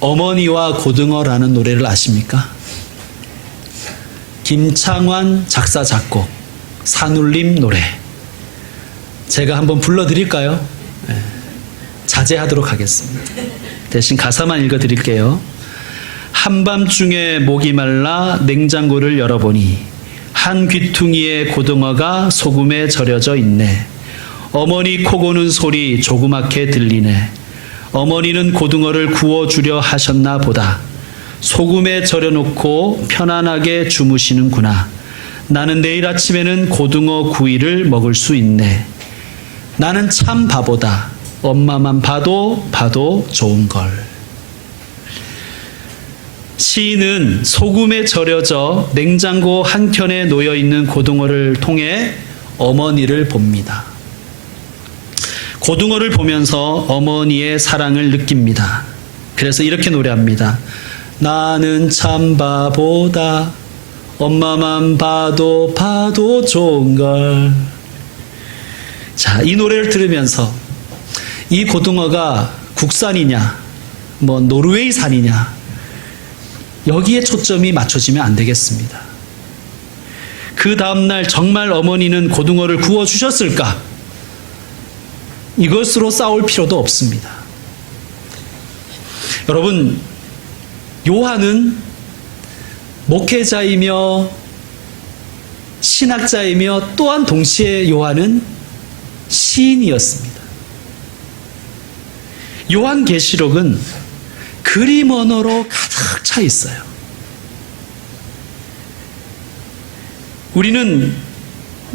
어머니와 고등어라는 노래를 아십니까? 김창완 작사 작곡, 산울림 노래. 제가 한번 불러드릴까요? 네. 자제하도록 하겠습니다. 대신 가사만 읽어드릴게요. 한밤중에 목이 말라 냉장고를 열어보니 한 귀퉁이에 고등어가 소금에 절여져 있네. 어머니 코 고는 소리 조그맣게 들리네. 어머니는 고등어를 구워주려 하셨나 보다. 소금에 절여놓고 편안하게 주무시는구나. 나는 내일 아침에는 고등어 구이를 먹을 수 있네. 나는 참 바보다. 엄마만 봐도 좋은걸. 시인은 소금에 절여져 냉장고 한켠에 놓여있는 고등어를 통해 어머니를 봅니다. 고등어를 보면서 어머니의 사랑을 느낍니다. 그래서 이렇게 노래합니다. 나는 참 바보다. 엄마만 봐도 좋은걸. 자, 이 노래를 들으면서 이 고등어가 국산이냐, 노르웨이산이냐, 여기에 초점이 맞춰지면 안 되겠습니다. 그 다음날 정말 어머니는 고등어를 구워주셨을까? 이것으로 싸울 필요도 없습니다. 여러분, 요한은 목회자이며 신학자이며 또한 동시에 요한은 시인이었습니다. 요한계시록은 그림 언어로 가득 차 있어요. 우리는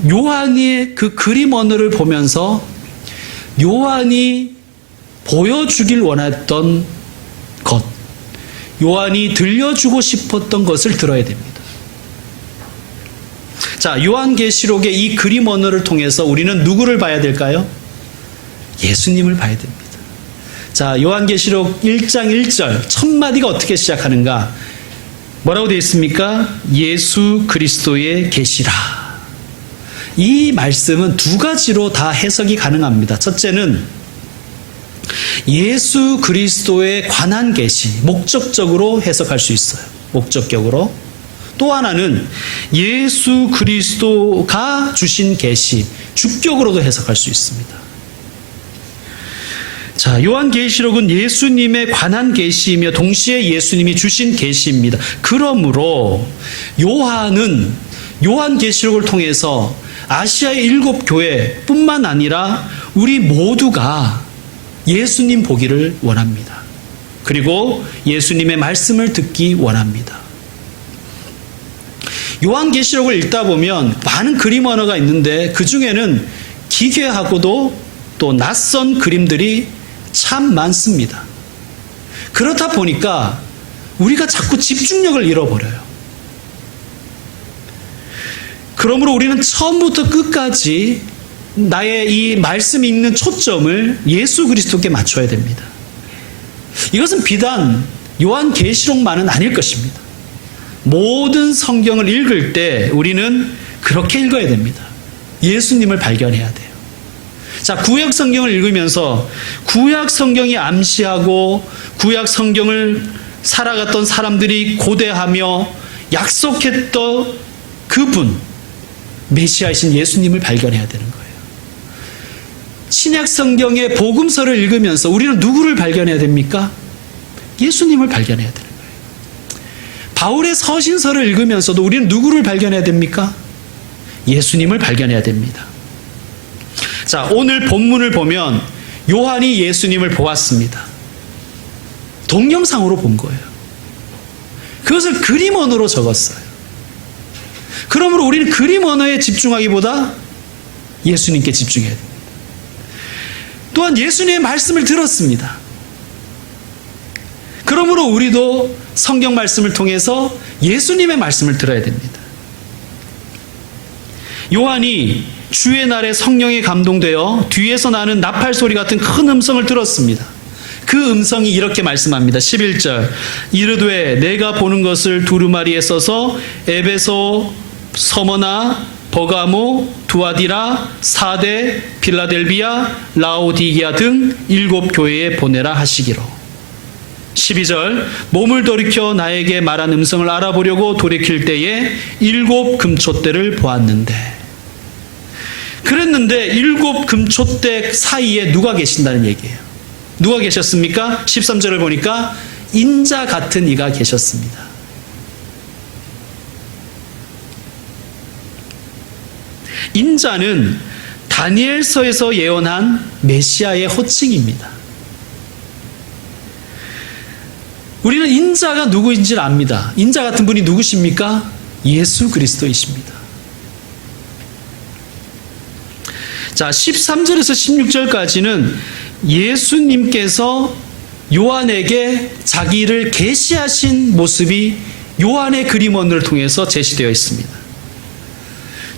요한의 그 그림 언어를 보면서 요한이 보여주길 원했던 것, 요한이 들려주고 싶었던 것을 들어야 됩니다. 자, 요한계시록의 이 그림 언어를 통해서 우리는 누구를 봐야 될까요? 예수님을 봐야 됩니다. 자, 요한계시록 1장 1절 첫 마디가 어떻게 시작하는가? 뭐라고 되어 있습니까? 예수 그리스도의 계시라. 이 말씀은 두 가지로 다 해석이 가능합니다. 첫째는 예수 그리스도에 관한 계시, 목적적으로 해석할 수 있어요. 목적격으로. 또 하나는 예수 그리스도가 주신 계시, 주격으로도 해석할 수 있습니다. 자, 요한계시록은 예수님에 관한 계시이며 동시에 예수님이 주신 계시입니다. 그러므로 요한은 요한계시록을 통해서 아시아의 7 교회뿐만 아니라 우리 모두가 예수님 보기를 원합니다. 그리고 예수님의 말씀을 듣기 원합니다. 요한계시록을 읽다 보면 많은 그림 언어가 있는데 그 중에는 기괴하고도 또 낯선 그림들이 참 많습니다. 그렇다 보니까 우리가 자꾸 집중력을 잃어버려요. 그러므로 우리는 처음부터 끝까지 나의 이 말씀이 있는 초점을 예수 그리스도께 맞춰야 됩니다. 이것은 비단 요한계시록만은 아닐 것입니다. 모든 성경을 읽을 때 우리는 그렇게 읽어야 됩니다. 예수님을 발견해야 돼요. 자, 구약 성경을 읽으면서 구약 성경이 암시하고 구약 성경을 살아갔던 사람들이 고대하며 약속했던 그분, 메시아이신 예수님을 발견해야 되는 거예요. 신약 성경의 복음서를 읽으면서 우리는 누구를 발견해야 됩니까? 예수님을 발견해야 되는 거예요. 바울의 서신서를 읽으면서도 우리는 누구를 발견해야 됩니까? 예수님을 발견해야 됩니다. 자, 오늘 본문을 보면 요한이 예수님을 보았습니다. 동영상으로 본 거예요. 그것을 그림 언어로 적었어요. 그러므로 우리는 그림 언어에 집중하기보다 예수님께 집중해야 됩니다. 또한 예수님의 말씀을 들었습니다. 그러므로 우리도 성경 말씀을 통해서 예수님의 말씀을 들어야 됩니다. 요한이 주의 날에 성령에 감동되어 뒤에서 나는 나팔 소리 같은 큰 음성을 들었습니다. 그 음성이 이렇게 말씀합니다. 11절 이르되 내가 보는 것을 두루마리에 써서 에베소, 서머나, 버가모, 두아디라, 사데, 필라델비아, 라오디게아 등 7 교회에 보내라 하시기로. 12절, 몸을 돌이켜 나에게 말한 음성을 알아보려고 돌이킬 때에 7 금초대를 보았는데. 그랬는데 7 금초대 사이에 누가 계신다는 얘기예요. 누가 계셨습니까? 13절을 보니까 인자 같은 이가 계셨습니다. 인자는 다니엘서에서 예언한 메시아의 호칭입니다. 우리는 인자가 누구인지를 압니다. 인자 같은 분이 누구십니까? 예수 그리스도이십니다. 자, 13절에서 16절까지는 예수님께서 요한에게 자기를 계시하신 모습이 요한의 그림 언어를 통해서 제시되어 있습니다.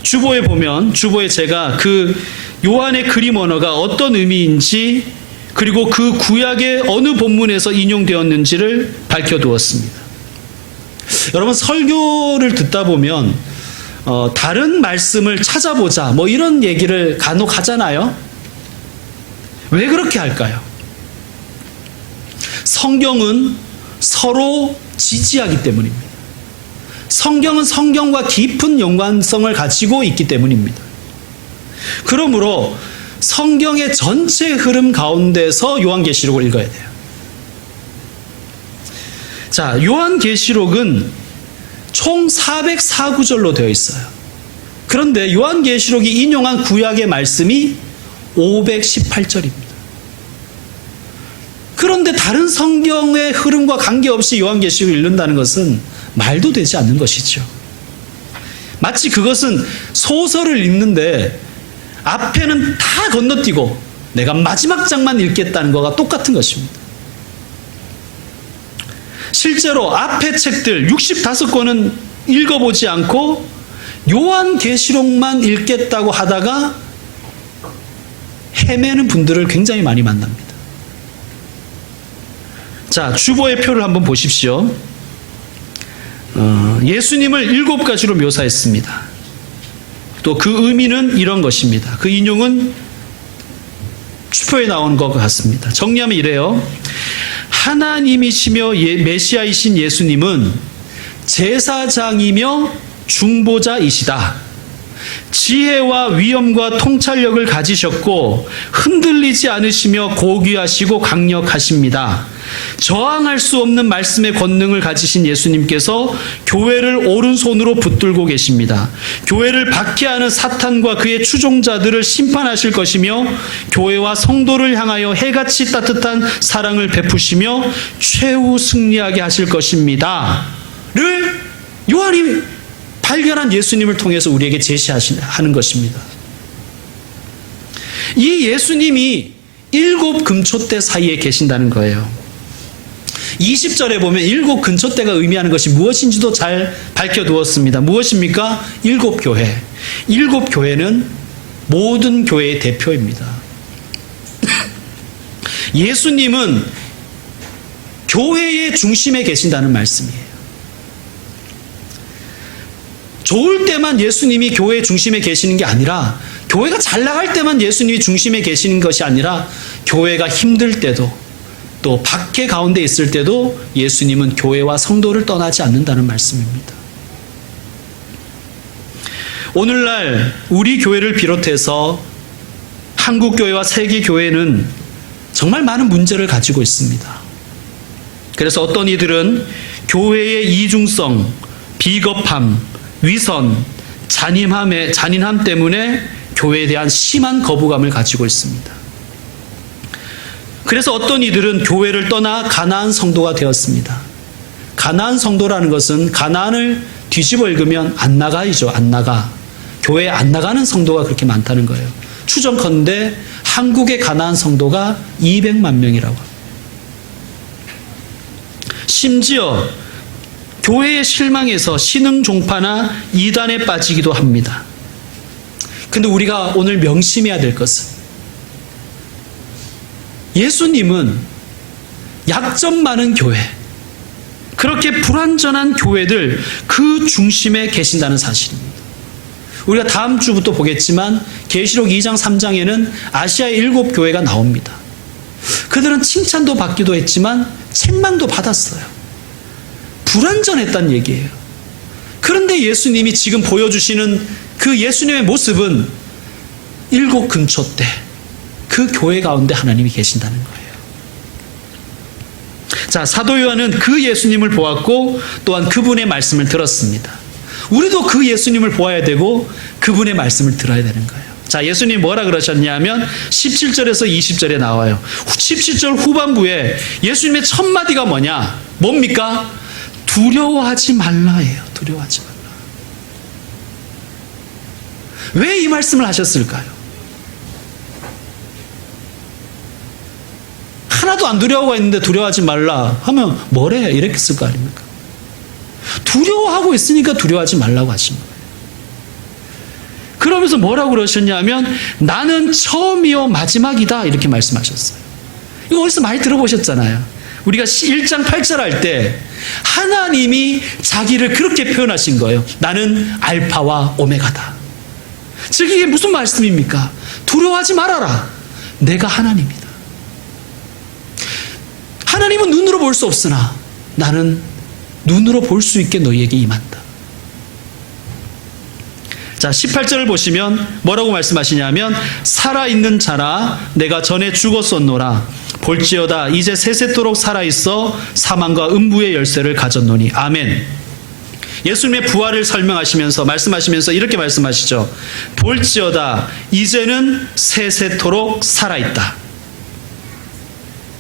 주보에 보면, 주보에 제가 그 요한의 그림 언어가 어떤 의미인지, 그리고 그 구약의 어느 본문에서 인용되었는지를 밝혀두었습니다. 여러분, 설교를 듣다 보면 다른 말씀을 찾아보자 뭐 이런 얘기를 간혹 하잖아요. 왜 그렇게 할까요? 성경은 서로 지지하기 때문입니다. 성경은 성경과 깊은 연관성을 가지고 있기 때문입니다. 그러므로 성경의 전체 흐름 가운데서 요한계시록을 읽어야 돼요. 자, 요한계시록은 총 404구절로 되어 있어요. 그런데 요한계시록이 인용한 구약의 말씀이 518절입니다. 그런데 다른 성경의 흐름과 관계없이 요한계시록을 읽는다는 것은 말도 되지 않는 것이죠. 마치 그것은 소설을 읽는데 앞에는 다 건너뛰고 내가 마지막 장만 읽겠다는 것과 똑같은 것입니다. 실제로 앞에 책들 65권은 읽어보지 않고 요한계시록만 읽겠다고 하다가 헤매는 분들을 굉장히 많이 만납니다. 자, 주보의 표를 한번 보십시오. 예수님을 7가지로 묘사했습니다. 또 그 의미는 이런 것입니다. 그 인용은 주표에 나온 것 같습니다. 정리하면 이래요. 하나님이시며 메시아이신 예수님은 제사장이며 중보자이시다. 지혜와 위엄과 통찰력을 가지셨고 흔들리지 않으시며 고귀하시고 강력하십니다. 저항할 수 없는 말씀의 권능을 가지신 예수님께서 교회를 오른손으로 붙들고 계십니다. 교회를 박해하는 사탄과 그의 추종자들을 심판하실 것이며 교회와 성도를 향하여 해같이 따뜻한 사랑을 베푸시며 최후 승리하게 하실 것입니다. 를 요한이 발견한 예수님을 통해서 우리에게 제시하는 것입니다. 이 예수님이 7 금초대 사이에 계신다는 거예요. 20절에 보면 7 금초대가 의미하는 것이 무엇인지도 잘 밝혀두었습니다. 무엇입니까? 7 교회. 7 교회는 모든 교회의 대표입니다. 예수님은 교회의 중심에 계신다는 말씀이에요. 좋을 때만 예수님이 교회의 중심에 계시는 게 아니라, 교회가 잘 나갈 때만 예수님이 중심에 계시는 것이 아니라, 교회가 힘들 때도 또 박해 가운데 있을 때도 예수님은 교회와 성도를 떠나지 않는다는 말씀입니다. 오늘날 우리 교회를 비롯해서 한국교회와 세계교회는 정말 많은 문제를 가지고 있습니다. 그래서 어떤 이들은 교회의 이중성, 비겁함, 위선, 잔인함 때문에 교회에 대한 심한 거부감을 가지고 있습니다. 그래서 어떤 이들은 교회를 떠나 가나안 성도가 되었습니다. 가나안 성도라는 것은 가나안을 뒤집어 읽으면 안 나가이죠. 안 나가. 교회에 안 나가는 성도가 그렇게 많다는 거예요. 추정컨대 한국의 가나안 성도가 200만 명이라고 합니다. 심지어 교회의 실망에서 신흥종파나 이단에 빠지기도 합니다. 근데 우리가 오늘 명심해야 될 것은, 예수님은 약점 많은 교회, 그렇게 불완전한 교회들 그 중심에 계신다는 사실입니다. 우리가 다음 주부터 보겠지만 계시록 2장 3장에는 아시아의 7교회가 나옵니다. 그들은 칭찬도 받기도 했지만 책망도 받았어요. 불완전했다는 얘기예요. 그런데 예수님이 지금 보여주시는 그 예수님의 모습은 7 근초 때 그 교회 가운데 하나님이 계신다는 거예요. 자, 사도 요한은 그 예수님을 보았고 또한 그분의 말씀을 들었습니다. 우리도 그 예수님을 보아야 되고 그분의 말씀을 들어야 되는 거예요. 자, 예수님 뭐라 그러셨냐면 17절에서 20절에 나와요. 17절 후반부에 예수님의 첫 마디가 뭐냐? 뭡니까? 두려워하지 말라예요. 두려워하지 말라. 왜 이 말씀을 하셨을까요? 하나도 안 두려워가 있는데 두려워하지 말라 하면 뭐래? 이렇게 쓸 거 아닙니까? 두려워하고 있으니까 두려워하지 말라고 하신 거예요. 그러면서 뭐라고 그러셨냐면 나는 처음이요 마지막이다 이렇게 말씀하셨어요. 이거 어디서 많이 들어보셨잖아요. 우리가 1장 8절 할 때 하나님이 자기를 그렇게 표현하신 거예요. 나는 알파와 오메가다. 즉 이게 무슨 말씀입니까? 두려워하지 말아라. 내가 하나님이다. 하나님은 눈으로 볼 수 없으나 나는 눈으로 볼 수 있게 너희에게 임한다. 자, 18절을 보시면 뭐라고 말씀하시냐면 살아있는 자라 내가 전에 죽었었노라 볼지어다 이제 세세토록 살아있어 사망과 음부의 열쇠를 가졌노니. 아멘. 예수님의 부활을 설명하시면서 말씀하시면서 이렇게 말씀하시죠. 볼지어다 이제는 세세토록 살아있다.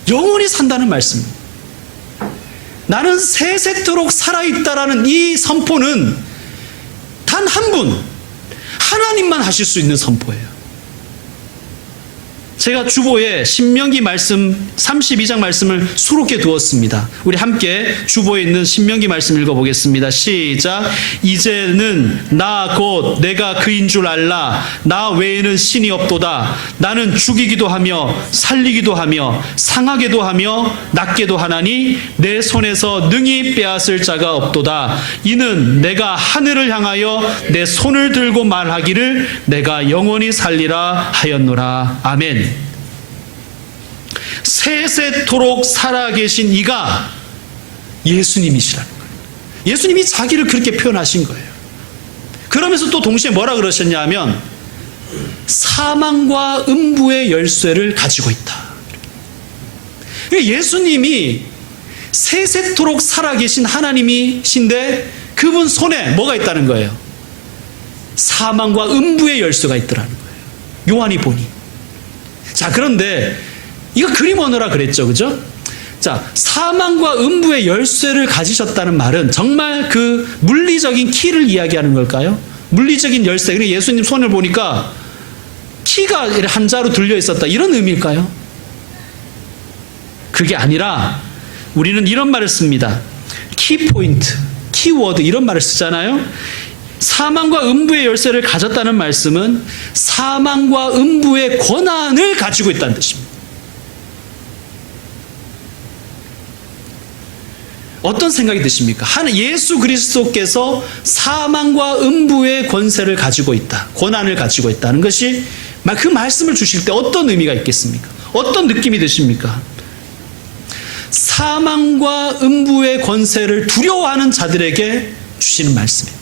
영원히 산다는 말씀입니다. 나는 세세토록 살아있다라는 이 선포는 단 한 분, 하나님만 하실 수 있는 선포예요. 제가 주보에 신명기 말씀 32장 말씀을 수록해 두었습니다. 우리 함께 주보에 있는 신명기 말씀 읽어보겠습니다. 시작. 이제는 나 곧 내가 그인 줄 알라. 나 외에는 신이 없도다. 나는 죽이기도 하며 살리기도 하며 상하게도 하며 낫게도 하나니 내 손에서 능히 빼앗을 자가 없도다. 이는 내가 하늘을 향하여 내 손을 들고 말하기를 내가 영원히 살리라 하였노라. 아멘. 세세토록 살아계신 이가 예수님이시라는 거예요. 예수님이 자기를 그렇게 표현하신 거예요. 그러면서 또 동시에 뭐라 그러셨냐면 사망과 음부의 열쇠를 가지고 있다. 예수님이 세세토록 살아계신 하나님이신데 그분 손에 뭐가 있다는 거예요? 사망과 음부의 열쇠가 있더라는 거예요. 요한이 보니. 자, 그런데 이거 그림 언어라 그랬죠, 그죠? 자, 사망과 음부의 열쇠를 가지셨다는 말은 정말 그 물리적인 키를 이야기하는 걸까요? 물리적인 열쇠. 그리고 예수님 손을 보니까 키가 한 자루 들려 있었다. 이런 의미일까요? 그게 아니라 우리는 이런 말을 씁니다. 키포인트, 키워드 이런 말을 쓰잖아요. 사망과 음부의 열쇠를 가졌다는 말씀은 사망과 음부의 권한을 가지고 있다는 뜻입니다. 어떤 생각이 드십니까? 예수 그리스도께서 사망과 음부의 권세를 가지고 있다. 권한을 가지고 있다는 것이 그 말씀을 주실 때 어떤 의미가 있겠습니까? 어떤 느낌이 드십니까? 사망과 음부의 권세를 두려워하는 자들에게 주시는 말씀입니다.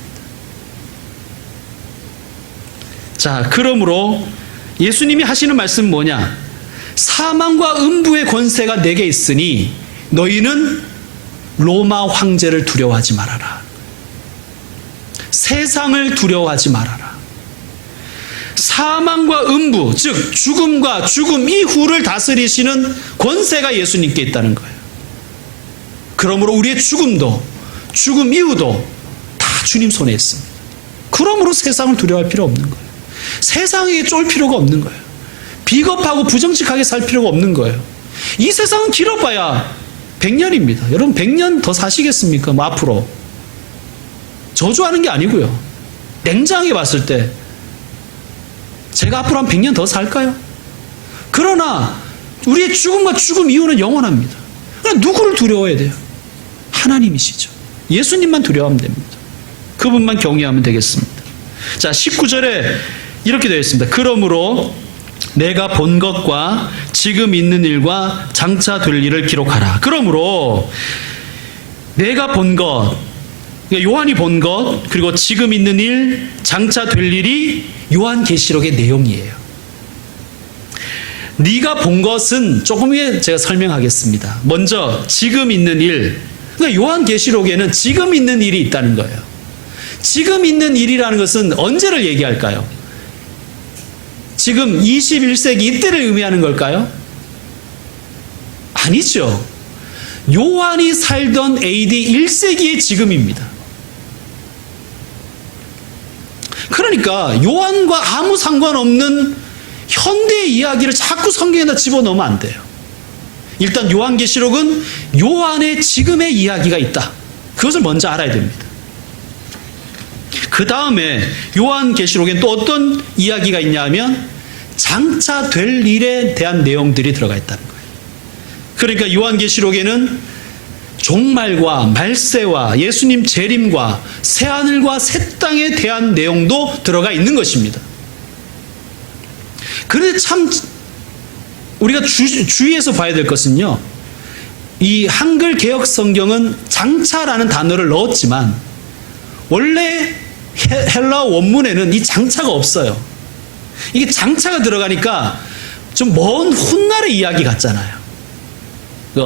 자, 그러므로 예수님이 하시는 말씀은 뭐냐? 사망과 음부의 권세가 내게 있으니 너희는 로마 황제를 두려워하지 말아라. 세상을 두려워하지 말아라. 사망과 음부, 즉 죽음과 죽음 이후를 다스리시는 권세가 예수님께 있다는 거예요. 그러므로 우리의 죽음도 죽음 이후도 다 주님 손에 있습니다. 그러므로 세상을 두려워할 필요 없는 거예요. 세상에게 쫄 필요가 없는 거예요. 비겁하고 부정직하게 살 필요가 없는 거예요. 이 세상은 길어봐야 100년입니다. 여러분 100년 더 사시겠습니까? 뭐 앞으로. 저주하는 게 아니고요. 냉정하게 봤을 때 제가 앞으로 한 100년 더 살까요? 그러나 우리의 죽음과 죽음 이후는 영원합니다. 그러나 누구를 두려워해야 돼요? 하나님이시죠. 예수님만 두려워하면 됩니다. 그분만 경외하면 되겠습니다. 자, 19절에 이렇게 되어 있습니다. 그러므로 내가 본 것과 지금 있는 일과 장차 될 일을 기록하라. 그러므로 내가 본 것, 요한이 본 것, 그리고 지금 있는 일, 장차 될 일이 요한계시록의 내용이에요. 네가 본 것은 조금 후에 제가 설명하겠습니다. 먼저 지금 있는 일, 그러니까 요한계시록에는 지금 있는 일이 있다는 거예요. 지금 있는 일이라는 것은 언제를 얘기할까요? 지금 21세기 이때를 의미하는 걸까요? 아니죠. 요한이 살던 AD 1세기의 지금입니다. 그러니까 요한과 아무 상관없는 현대의 이야기를 자꾸 성경에다 집어넣으면 안 돼요. 일단 요한계시록은 요한의 지금의 이야기가 있다. 그것을 먼저 알아야 됩니다. 그 다음에 요한계시록엔 또 어떤 이야기가 있냐면 장차 될 일에 대한 내용들이 들어가 있다는 거예요. 그러니까 요한계시록에는 종말과 말세와 예수님 재림과 새하늘과 새 땅에 대한 내용도 들어가 있는 것입니다. 그런데 참 우리가 주의해서 봐야 될 것은요, 이 한글 개역 성경은 장차라는 단어를 넣었지만 원래 헬라어 원문에는 이 장차가 없어요. 이게 장차가 들어가니까 좀 먼 훗날의 이야기 같잖아요.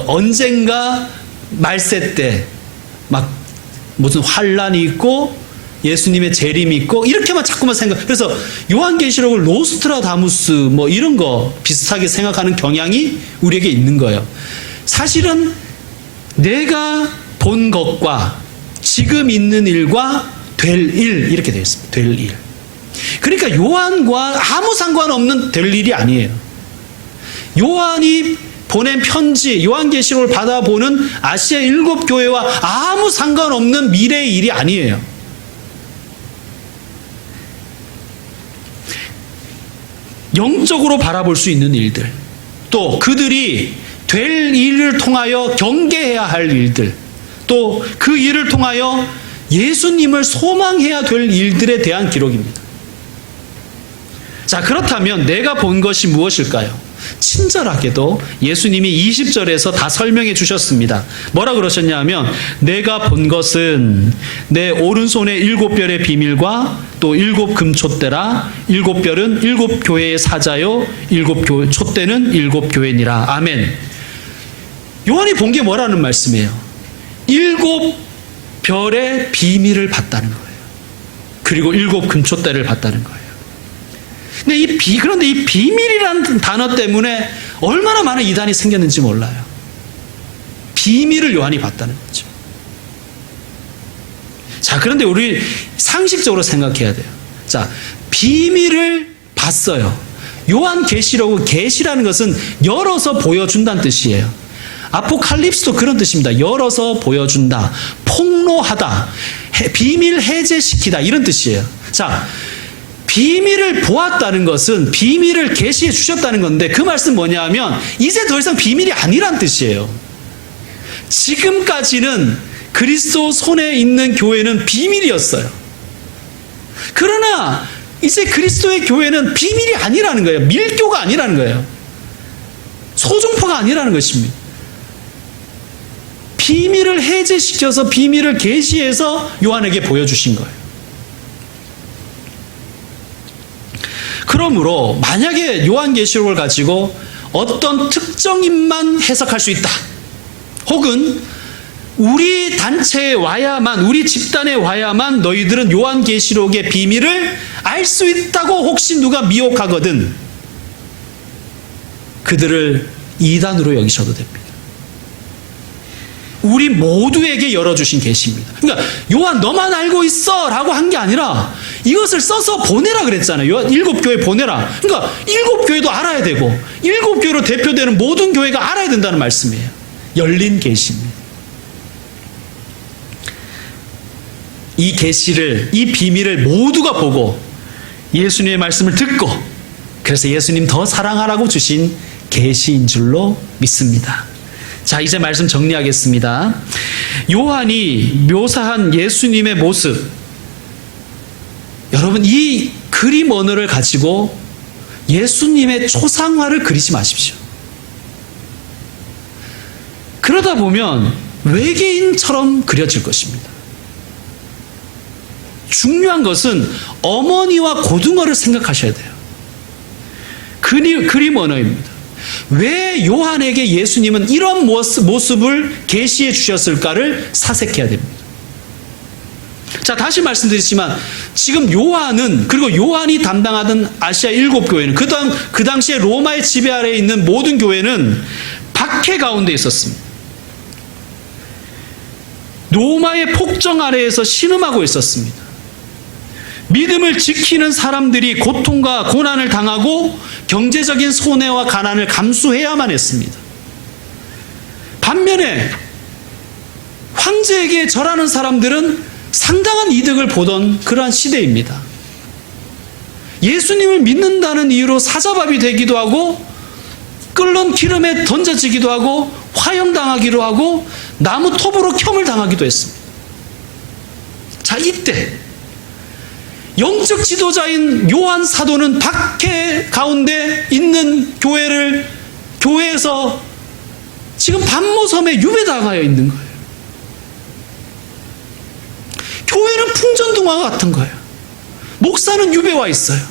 언젠가 말세 때 막 무슨 환란이 있고 예수님의 재림이 있고 이렇게만 자꾸만 생각. 그래서 요한계시록을 노스트라다무스 뭐 이런 거 비슷하게 생각하는 경향이 우리에게 있는 거예요. 사실은 내가 본 것과 지금 있는 일과 될 일 이렇게 되어 있습니다. 될 일. 그러니까 요한과 아무 상관없는 될 일이 아니에요. 요한이 보낸 편지, 요한계시록을 받아보는 아시아 7교회와 아무 상관없는 미래의 일이 아니에요. 영적으로 바라볼 수 있는 일들, 또 그들이 될 일을 통하여 경계해야 할 일들, 또 그 일을 통하여 예수님을 소망해야 될 일들에 대한 기록입니다. 자, 그렇다면 내가 본 것이 무엇일까요? 친절하게도 예수님이 20절에서 다 설명해 주셨습니다. 뭐라 그러셨냐면 내가 본 것은 내 오른손의 7별의 비밀과 또 7 금촛대라. 7별은 7 교회의 사자요 7 촛대는 7 교회니라. 아멘. 요한이 본 게 뭐라는 말씀이에요? 7 별의 비밀을 봤다는 거예요. 그리고 7 금촛대를 봤다는 거예요. 그런데 이 비밀이라는 단어 때문에 얼마나 많은 이단이 생겼는지 몰라요. 비밀을 요한이 봤다는 거죠. 자, 그런데 우리 상식적으로 생각해야 돼요. 자, 비밀을 봤어요. 요한계시록은 계시라는 것은 열어서 보여준다는 뜻이에요. 아포칼립스도 그런 뜻입니다. 열어서 보여준다, 폭로하다, 비밀 해제시키다 이런 뜻이에요. 자, 비밀을 보았다는 것은 비밀을 계시해 주셨다는 건데 그 말씀 뭐냐 하면 이제 더 이상 비밀이 아니란 뜻이에요. 지금까지는 그리스도 손에 있는 교회는 비밀이었어요. 그러나 이제 그리스도의 교회는 비밀이 아니라는 거예요. 밀교가 아니라는 거예요. 소중포가 아니라는 것입니다. 비밀을 해제시켜서 비밀을 계시해서 요한에게 보여주신 거예요. 그러므로 만약에 요한계시록을 가지고 어떤 특정인만 해석할 수 있다, 혹은 우리 단체에 와야만, 우리 집단에 와야만 너희들은 요한계시록의 비밀을 알 수 있다고 혹시 누가 미혹하거든 그들을 이단으로 여기셔도 됩니다. 우리 모두에게 열어주신 계시입니다. 그러니까 요한 너만 알고 있어 라고 한 게 아니라 이것을 써서 보내라 그랬잖아요. 요한 7교회 보내라. 그러니까 7교회도 알아야 되고 7교회로 대표되는 모든 교회가 알아야 된다는 말씀이에요. 열린 계시입니다. 이 계시를, 이 비밀을 모두가 보고 예수님의 말씀을 듣고 그래서 예수님 더 사랑하라고 주신 계시인 줄로 믿습니다. 자, 이제 말씀 정리하겠습니다. 요한이 묘사한 예수님의 모습, 여러분, 이 그림 언어를 가지고 예수님의 초상화를 그리지 마십시오. 그러다 보면 외계인처럼 그려질 것입니다. 중요한 것은 어머니와 고등어를 생각하셔야 돼요. 그림 언어입니다. 왜 요한에게 예수님은 이런 모습을 계시해 주셨을까를 사색해야 됩니다. 자, 다시 말씀드리지만 지금 요한은, 그리고 요한이 담당하던 아시아 7교회는 그 당시에 로마의 지배 아래에 있는 모든 교회는 박해 가운데 있었습니다. 로마의 폭정 아래에서 신음하고 있었습니다. 믿음을 지키는 사람들이 고통과 고난을 당하고 경제적인 손해와 가난을 감수해야만 했습니다. 반면에 황제에게 절하는 사람들은 상당한 이득을 보던 그러한 시대입니다. 예수님을 믿는다는 이유로 사자밥이 되기도 하고 끓는 기름에 던져지기도 하고 화형당하기도 하고 나무 톱으로 켬을 당하기도 했습니다. 자, 이때 영적 지도자인 요한 사도는 박해 가운데 있는 교회에서 지금 반모섬에 유배당하여 있는 거예요. 교회는 풍전등화와 같은 거예요. 목사는 유배와 있어요.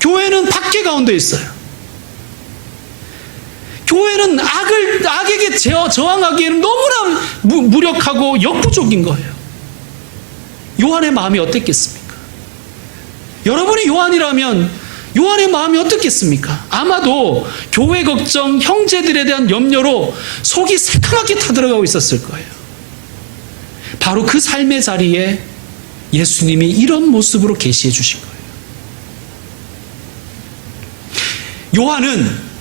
교회는 박해 가운데 있어요. 교회는 악에게 저항하기에는 너무나 무력하고 역부족인 거예요. 요한의 마음이 어땠겠습니까? 여러분이 요한이라면 요한의 마음이 어떻겠습니까? 아마도 교회 걱정, 형제들에 대한 염려로 속이 새카맣게 타들어가고 있었을 거예요. 바로 그 삶의 자리에 예수님이 이런 모습으로 계시해 주신 거예요. 요한은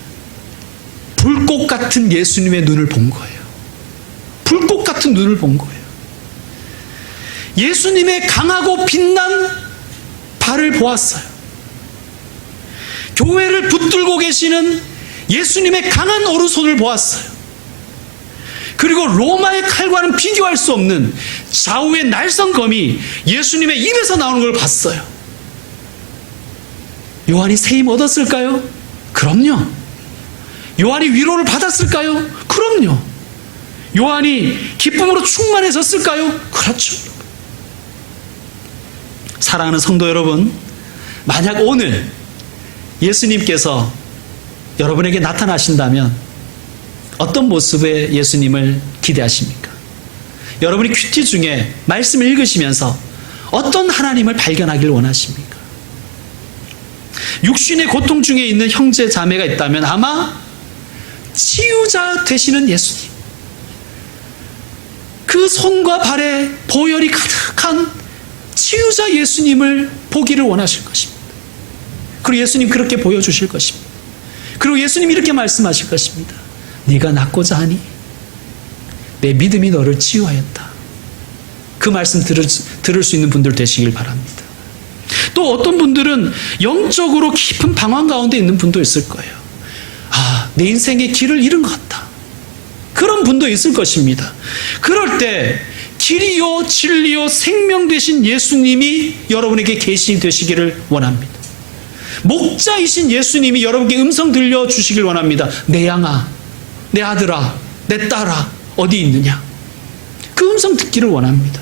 불꽃 같은 예수님의 눈을 본 거예요. 불꽃 같은 눈을 본 거예요. 예수님의 강하고 빛난 발을 보았어요. 교회를 붙들고 계시는 예수님의 강한 오른손을 보았어요. 그리고 로마의 칼과는 비교할 수 없는 좌우의 날성검이 예수님의 입에서 나오는 걸 봤어요. 요한이 새 힘 얻었을까요? 그럼요. 요한이 위로를 받았을까요? 그럼요. 요한이 기쁨으로 충만해졌을까요? 그렇죠. 사랑하는 성도 여러분, 만약 오늘 예수님께서 여러분에게 나타나신다면 어떤 모습의 예수님을 기대하십니까? 여러분이 큐티 중에 말씀을 읽으시면서 어떤 하나님을 발견하길 원하십니까? 육신의 고통 중에 있는 형제 자매가 있다면 아마 치유자 되시는 예수님, 그 손과 발에 보혈이 가득한 치유자 예수님을 보기를 원하실 것입니다. 그리고 예수님 그렇게 보여주실 것입니다. 그리고 예수님 이렇게 말씀하실 것입니다. 네가 낫고자 하니 내 믿음이 너를 치유하였다. 그 말씀 들을 수 있는 분들 되시길 바랍니다. 또 어떤 분들은 영적으로 깊은 방황 가운데 있는 분도 있을 거예요. 아, 내 인생의 길을 잃은 것 같다. 그런 분도 있을 것입니다. 그럴 때 길이요 진리요 생명 되신 예수님이 여러분에게 계시되시기를 원합니다. 목자이신 예수님이 여러분께 음성 들려주시길 원합니다. 내 양아, 내 아들아, 내 딸아, 어디 있느냐? 그 음성 듣기를 원합니다.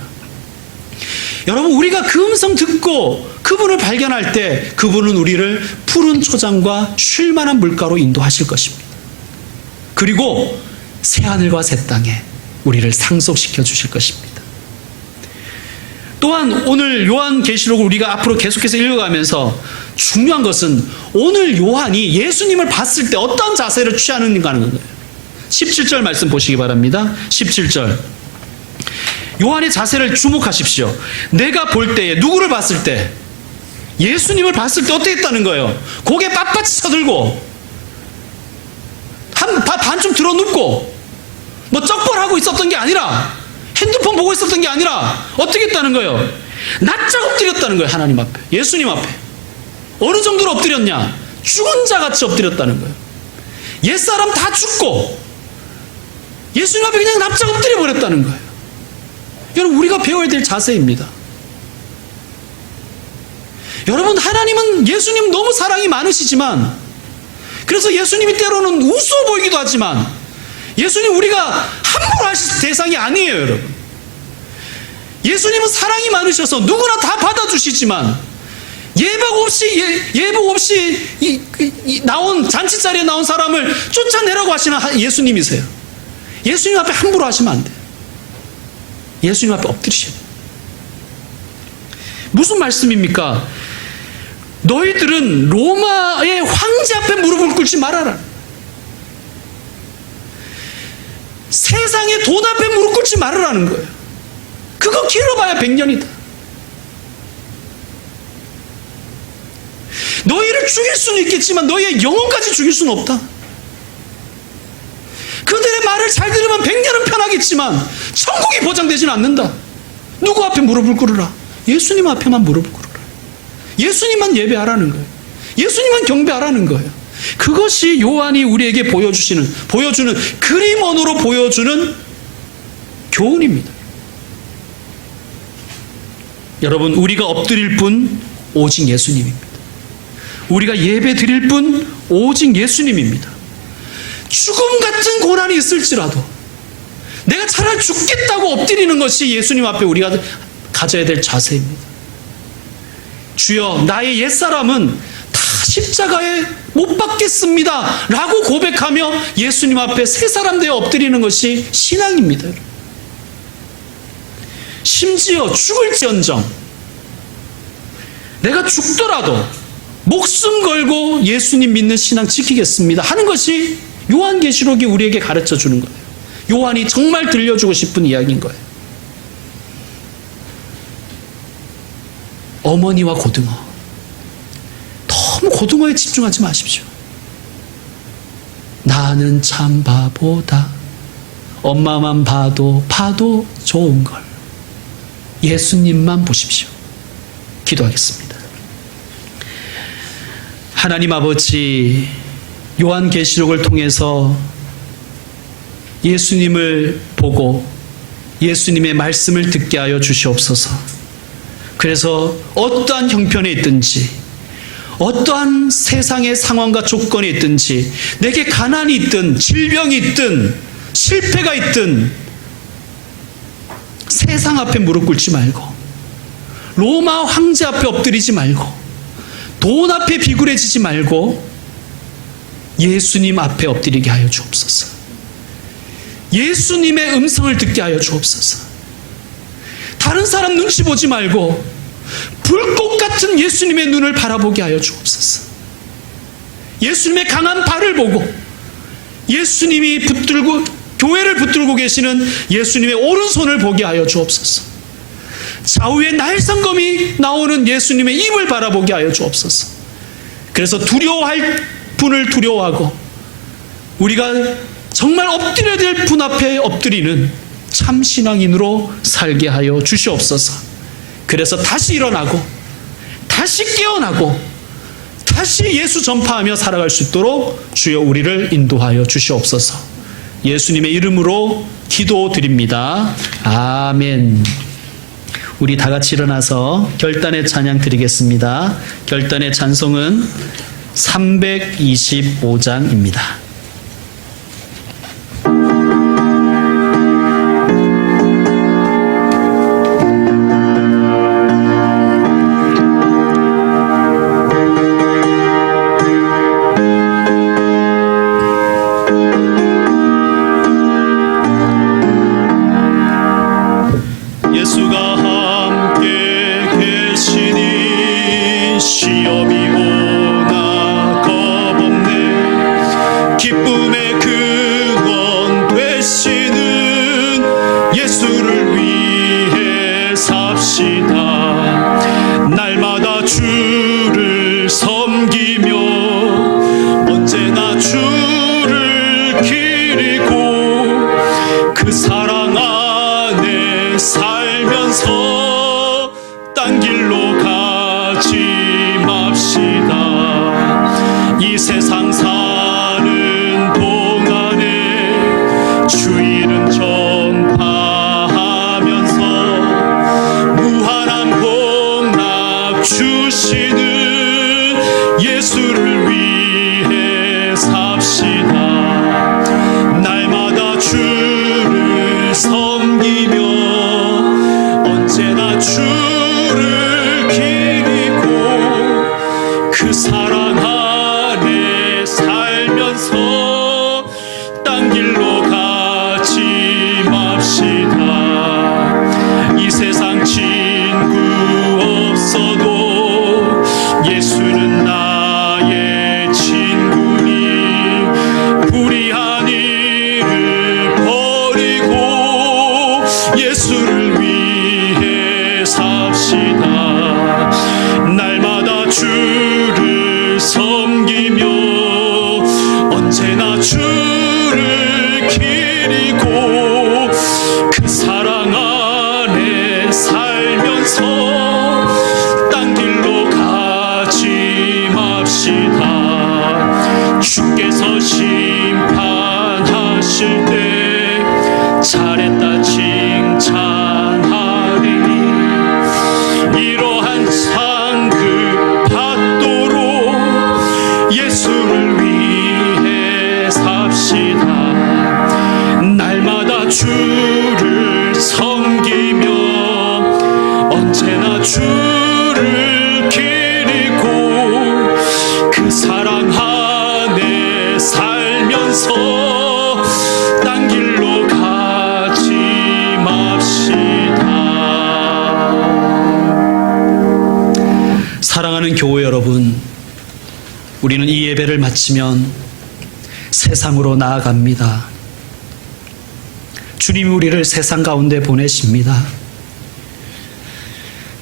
여러분, 우리가 그 음성 듣고 그분을 발견할 때 그분은 우리를 푸른 초장과 쉴만한 물가로 인도하실 것입니다. 그리고 새하늘과 새 땅에 우리를 상속시켜 주실 것입니다. 또한 오늘 요한계시록을 우리가 앞으로 계속해서 읽어가면서 중요한 것은 오늘 요한이 예수님을 봤을 때 어떤 자세를 취하는가 하는 거예요. 17절 말씀 보시기 바랍니다. 17절. 요한의 자세를 주목하십시오. 내가 볼 때에, 누구를 봤을 때? 예수님을 봤을 때 어떻게 했다는 거예요? 고개 빳빳이 쳐들고 반쯤 들어눕고 뭐 쩍벌하고 있었던 게 아니라, 핸드폰 보고 있었던 게 아니라 어떻게 했다는 거예요? 납작 엎드렸다는 거예요. 하나님 앞에, 예수님 앞에. 어느 정도로 엎드렸냐? 죽은 자같이 엎드렸다는 거예요. 옛사람 다 죽고 예수님 앞에 그냥 납작 엎드려 버렸다는 거예요. 여러분, 우리가 배워야 될 자세입니다. 여러분, 하나님은, 예수님 너무 사랑이 많으시지만, 그래서 예수님이 때로는 우스워 보이기도 하지만, 예수님 우리가 함부로 하실 대상이 아니에요, 여러분. 예수님은 사랑이 많으셔서 누구나 다 받아주시지만, 예복 없이 나온 잔치 자리에 나온 사람을 쫓아내라고 하시는 예수님이세요. 예수님 앞에 함부로 하시면 안 돼요. 예수님 앞에 엎드리셔야 돼요. 무슨 말씀입니까? 너희들은 로마의 황제 앞에 무릎을 꿇지 말아라. 세상의 돈 앞에 무릎 꿇지 말으라는 거예요. 그거 길어봐야 100년이다. 너희를 죽일 수는 있겠지만 너희의 영혼까지 죽일 수는 없다. 그들의 말을 잘 들으면 100년은 편하겠지만 천국이 보장되지는 않는다. 누구 앞에 무릎을 꿇으라? 예수님 앞에만 무릎을 꿇으라. 예수님만 예배하라는 거예요. 예수님만 경배하라는 거예요. 그것이 요한이 우리에게 보여주는 그림원으로 보여주는 교훈입니다. 여러분, 우리가 엎드릴 분 오직 예수님입니다. 우리가 예배 드릴 분 오직 예수님입니다. 죽음 같은 고난이 있을지라도 내가 차라리 죽겠다고 엎드리는 것이 예수님 앞에 우리가 가져야 될 자세입니다. 주여, 나의 옛사람은 다 십자가에 못 박겠습니다 라고 고백하며 예수님 앞에 새 사람 되어 엎드리는 것이 신앙입니다. 심지어 죽을지언정 내가 죽더라도 목숨 걸고 예수님 믿는 신앙 지키겠습니다 하는 것이 요한계시록이 우리에게 가르쳐 주는 거예요. 요한이 정말 들려주고 싶은 이야기인 거예요. 어머니와 고등어, 너무 고등어에 집중하지 마십시오. 나는 참 바보다. 엄마만 봐도 좋은 걸. 예수님만 보십시오. 기도하겠습니다. 하나님 아버지, 요한계시록을 통해서 예수님을 보고 예수님의 말씀을 듣게 하여 주시옵소서. 그래서 어떠한 형편에 있든지, 어떠한 세상의 상황과 조건에 있든지, 내게 가난이 있든 질병이 있든 실패가 있든 세상 앞에 무릎 꿇지 말고, 로마 황제 앞에 엎드리지 말고, 돈 앞에 비굴해지지 말고 예수님 앞에 엎드리게 하여 주옵소서. 예수님의 음성을 듣게 하여 주옵소서. 다른 사람 눈치 보지 말고 불꽃 같은 예수님의 눈을 바라보게 하여 주옵소서. 예수님의 강한 발을 보고 예수님이 교회를 붙들고 계시는 예수님의 오른손을 보게 하여 주옵소서. 좌우에 날성검이 나오는 예수님의 입을 바라보게 하여 주옵소서. 그래서 두려워할 분을 두려워하고 우리가 정말 엎드려야 될 분 앞에 엎드리는 참 신앙인으로 살게 하여 주시옵소서. 그래서 다시 일어나고 다시 깨어나고 다시 예수 전파하며 살아갈 수 있도록 주여 우리를 인도하여 주시옵소서. 예수님의 이름으로 기도드립니다. 아멘. 우리 다 같이 일어나서 결단의 찬양 드리겠습니다. 결단의 찬송은 325장입니다. 날마다 주를 섬기며 언제나 주를 기리고 그 사랑 안에 살면서 딴 길로 가지 맙시다. 이 세상 사는 동안에 주 이름 전파하면서 무한한 복락 주시는 잘했다 칭찬하리니 이러한 상급받도록 예수를 위해 삽시다. 날마다 주를 섬기며 언제나 주를 기리고 그 사랑 안에 살면서 딴 길로 가지 맙시다. 사랑하는 교회 여러분, 우리는 이 예배를 마치면 세상으로 나아갑니다. 주님이 우리를 세상 가운데 보내십니다.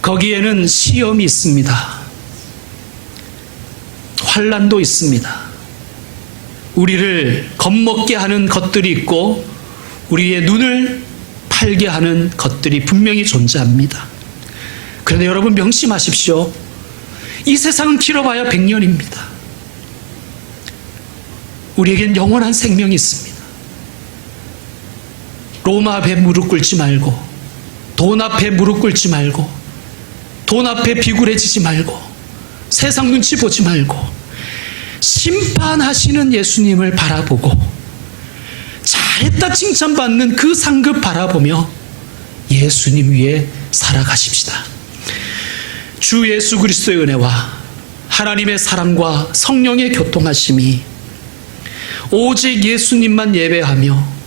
거기에는 시험이 있습니다. 환난도 있습니다. 우리를 겁먹게 하는 것들이 있고 우리의 눈을 팔게 하는 것들이 분명히 존재합니다. 그런데 여러분 명심하십시오. 이 세상은 길어봐야 100년입니다. 우리에겐 영원한 생명이 있습니다. 로마 앞에 무릎 꿇지 말고, 돈 앞에 무릎 꿇지 말고, 돈 앞에 비굴해지지 말고, 세상 눈치 보지 말고, 심판하시는 예수님을 바라보고 잘했다 칭찬받는 그 상급 바라보며 예수님 위에 살아가십시다. 주 예수 그리스도의 은혜와 하나님의 사랑과 성령의 교통하심이 오직 예수님만 예배하며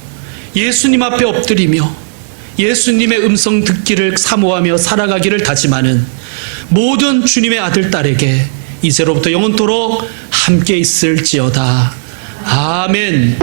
예수님 앞에 엎드리며 예수님의 음성 듣기를 사모하며 살아가기를 다짐하는 모든 주님의 아들 딸에게 이제로부터 영원토록 함께 있을지어다. 아멘.